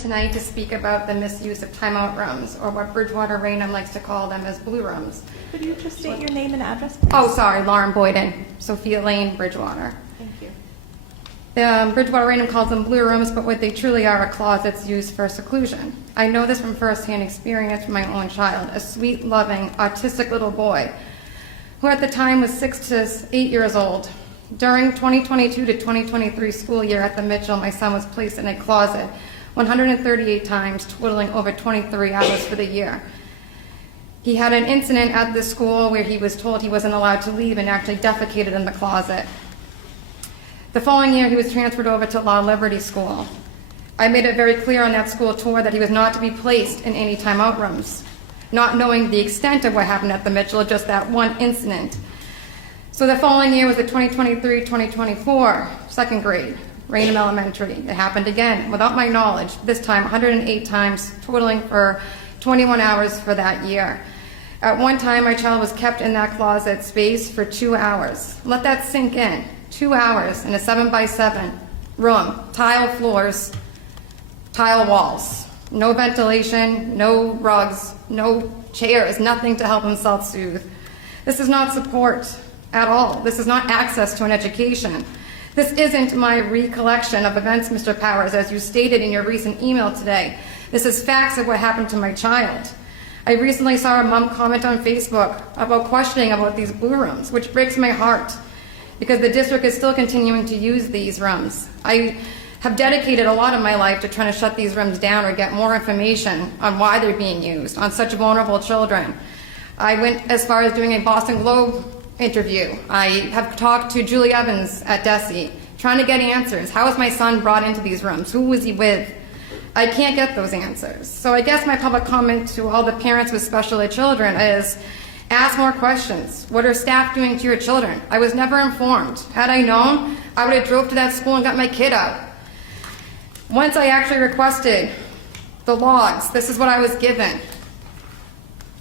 Tonight to speak about the misuse of timeout rooms, or what Bridgewater-Raynham likes to call them as blue rooms. Could you just state your name and address, please? Oh, sorry, Lauren Boyden, Sophia Lane, Bridgewater. Thank you. Bridgewater-Raynham calls them blue rooms, but what they truly are closets used for seclusion. I know this from firsthand experience from my own child, a sweet, loving, autistic little boy, who at the time was 6 to 8 years old. During 2022 to 2023 school year at the Mitchell, my son was placed in a closet 138 times, totaling over 23 hours for the year. He had an incident at the school where he was told he wasn't allowed to leave and actually defecated in the closet. The following year, he was transferred over to Law Liberty School. I made it very clear on that school tour that he was not to be placed in any timeout rooms, not knowing the extent of what happened at the Mitchell, just that one incident. So the following year was the 2023-2024 second grade. Raynham Elementary. It happened again, without my knowledge, this time 108 times, totaling for 21 hours for that year. At one time, my child was kept in that closet space for 2 hours. Let that sink in. 2 hours in a 7x7 room, tile floors, tile walls, no ventilation, no rugs, no chairs, nothing to help him self-soothe. This is not support at all. This is not access to an education. This isn't my recollection of events, Mr. Powers, as you stated in your recent email today. This is facts of what happened to my child. I recently saw a mom comment on Facebook about questioning about these blue rooms, which breaks my heart because the district is still continuing to use these rooms. I have dedicated a lot of my life to trying to shut these rooms down or get more information on why they're being used on such vulnerable children. I went as far as doing a Boston Globe interview. I have talked to Julie Evans at DESE, trying to get answers. How was my son brought into these rooms? Who was he with? I can't get those answers. So I guess my public comment to all the parents with special ed children is, ask more questions. What are staff doing to your children? I was never informed. Had I known, I would have drove to that school and got my kid out. Once I actually requested the logs, this is what I was given.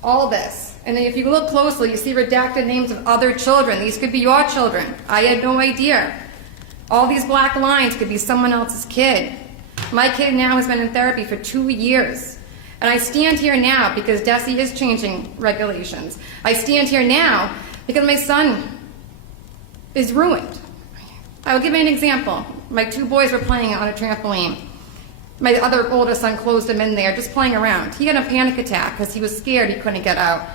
All this. And if you look closely, you see redacted names of other children. These could be your children. I had no idea. All these black lines could be someone else's kid. My kid now has been in therapy for 2 years. And I stand here now because DESE is changing regulations. I stand here now because my son is ruined. I will give you an example. My 2 boys were playing on a trampoline. My other oldest son closed him in there, just playing around. He had a panic attack because he was scared he couldn't get out.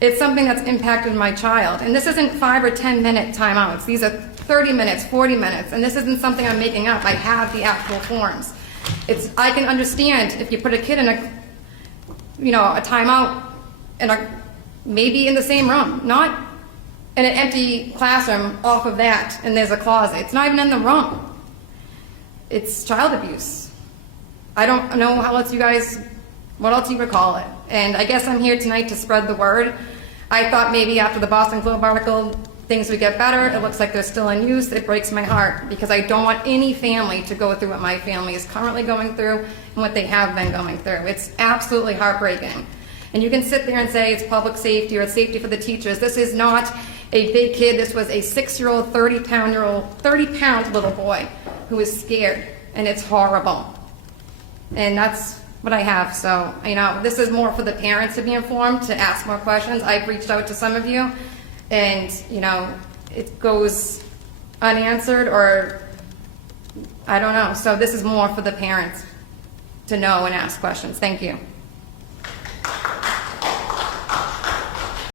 It's something that's impacted my child. And this isn't 5 or 10 minute timeouts. These are 30 minutes, 40 minutes. And this isn't something I'm making up. I have the actual forms. I can understand if you put a kid in a timeout maybe in the same room, not in an empty classroom off of that and there's a closet. It's not even in the room. It's child abuse. I don't know what else you would call it. And I guess I'm here tonight to spread the word. I thought maybe after the Boston Globe article, things would get better. It looks like they're still in use. It breaks my heart because I don't want any family to go through what my family is currently going through and what they have been going through. It's absolutely heartbreaking. And you can sit there and say it's public safety or it's safety for the teachers. This is not a big kid. This was a 6-year-old, 30-pound little boy who was scared, and it's horrible. And that's what I have. So, this is more for the parents to be informed, to ask more questions. I've reached out to some of you, and, it goes unanswered, or I don't know. So this is more for the parents to know and ask questions. Thank you.